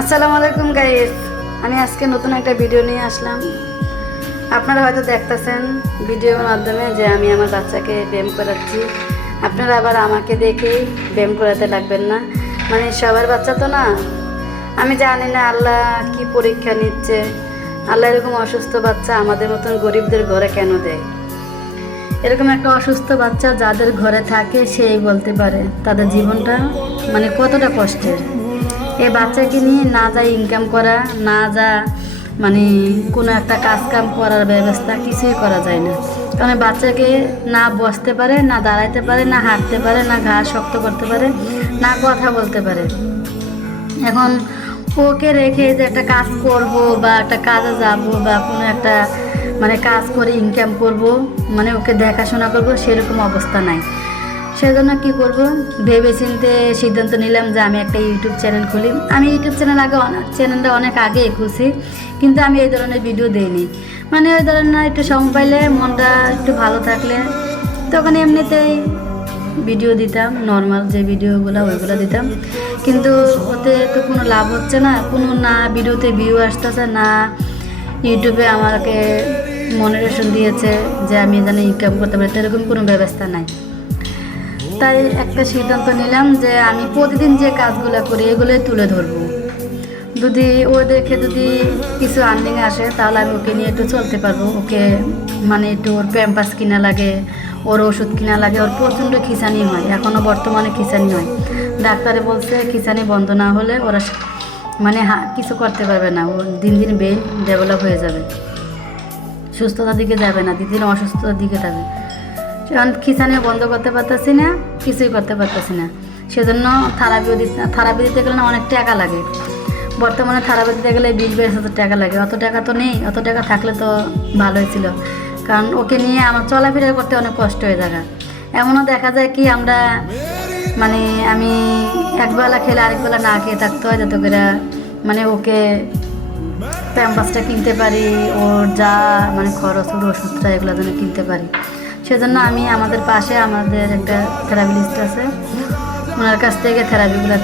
আসসালামু আলাইকুম গাইস, আমি আজকে নতুন একটা ভিডিও নিয়ে আসলাম। আপনারা হয়তো দেখতেছেন ভিডিওর মাধ্যমে যে আমি আমার বাচ্চাকে ব্যায়াম করাচ্ছি। আপনারা আবার আমাকে দেখেই ব্যায়াম করাতে লাগবেন না, মানে সবার বাচ্চা তো না। আমি জানি না আল্লাহ কি পরীক্ষা নিচ্ছে, আল্লাহ এরকম অসুস্থ বাচ্চা আমাদের মতন গরিবদের ঘরে কেন দেয়। এরকম একটা অসুস্থ বাচ্চা যাদের ঘরে থাকে সেই বলতে পারে তাদের জীবনটা মানে কতটা কষ্টের। এই বাচ্চাকে নিয়ে না যা ইনকাম করা, না যা মানে কোনো একটা কাজ কাম করার ব্যবস্থা কিছুই করা যায় না। কারণ বাচ্চাকে না বসতে পারে, না দাঁড়াইতে পারে, না হাঁটতে পারে, না ঘাড় শক্ত করতে পারে, না কথা বলতে পারে। এখন ওকে রেখে যে একটা কাজ করব বা একটা কাজে যাব বা কোনো একটা মানে কাজ করে ইনকাম করব, মানে ওকে দেখাশোনা করব, সেরকম অবস্থা নাই। সেজন্য কী করব ভেবে চিন্তে সিদ্ধান্ত নিলাম যে আমি একটা ইউটিউব চ্যানেল খুলি। আমি ইউটিউব চ্যানেলটা অনেক আগেই খুলছি, কিন্তু আমি এই ধরনের ভিডিও দিইনি। মানে ওই ধরনের একটু সময় পাইলে, মনটা একটু ভালো থাকলে তখন এমনিতেই ভিডিও দিতাম, নর্মাল যে ভিডিওগুলো ওইগুলো দিতাম। কিন্তু ওতে তো কোনো লাভ হচ্ছে না, কোনো না ভিডিওতে ভিউ আসতেছে না, ইউটিউবে আমাকে মনিটেশন দিয়েছে যে আমি যেন ইনকাম করতে পারি, এরকম কোনো ব্যবস্থা নাই। তাই একটা সিদ্ধান্ত নিলাম যে আমি প্রতিদিন যে কাজগুলো করি এগুলোই তুলে ধরবো। যদি ও দেখে যদি কিছু আর্নিং আসে তাহলে আমি ওকে নিয়ে একটু চলতে পারবো। ওকে মানে একটু ওর প্যাম্পাস কিনা লাগে, ওর ওষুধ কিনা লাগে, ওর প্রচণ্ড খিঁচানি হয়, এখনও বর্তমানে খিঁচানি হয়। ডাক্তারে বলছে খিঁচানি বন্ধ না হলে ওরা মানে কিছু করতে পারবে না, ওর দিন দিন ব্রেন ডেভেলপ হয়ে যাবে, সুস্থতার দিকে যাবে না, দিন দিন অসুস্থতার দিকে যাবে। কারণ খিঁচানিও বন্ধ করতে পারতেছি না, কিছুই করতে পারতেছি না। সেজন্য থেরাপি দিতে গেলে না অনেক টাকা লাগে। বর্তমানে থেরাপি দিতে গেলে 20-22 হাজার টাকা লাগে। অত টাকা তো নেই, অত টাকা থাকলে তো ভালোই ছিল। কারণ ওকে নিয়ে আমার চলাফেরা করতে অনেক কষ্ট হয়ে যায়। এমনও দেখা যায় কি আমরা মানে আমি একবেলা খেলে আরেকবেলা না খেয়ে থাকতে হয়, যাতে করে মানে ওকে প্যাম্পাসটা কিনতে পারি, ওর যা মানে খরচ, ওর ওষুধটা এগুলো যেন কিনতে পারি। সেজন্য আমি আমাদের পাশে আমাদের একটা থেরাপিস্ট আছে, ওনার কাছ থেকে থেরাপিগুলো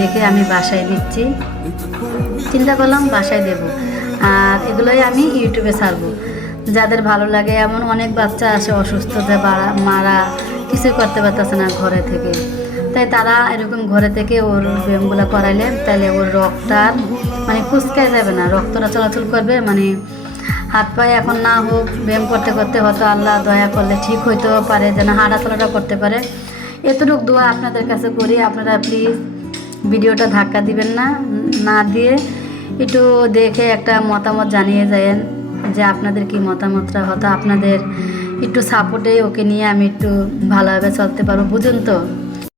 দেখে আমি বাসায় দিচ্ছি। চিন্তা করলাম বাসায় দেব, আর এগুলোই আমি ইউটিউবে ছাড়বো। যাদের ভালো লাগে, এমন অনেক বাচ্চা আসে অসুস্থ, যে মারা কিছুই করতে পারতেছে না ঘরে থেকে, তাই তারা এরকম ঘরে থেকে ওর ব্যায়ামগুলো করাইলে তাহলে ওর রক্তটা মানে ফুসকায় যাবে না, রক্তটা চলাচল করবে। মানে হাত পায়ে এখন না হোক, ব্যায়াম করতে করতে হয়তো আল্লাহ দয়া করলে ঠিক হইতেও পারে, যেন হাঁটা চলাটা করতে পারে। এতটুকু দোয়া আপনাদের কাছে করি। আপনারা প্লিজ ভিডিওটা ধাক্কা দিবেন না, না দিয়ে একটু দেখে একটা মতামত জানিয়ে যাবেন যে আপনাদের কি মতামতটা, হয়তো আপনাদের একটু সাপোর্টে ওকে নিয়ে আমি একটু ভালোভাবে চলতে পারবো, বুঝুন তো।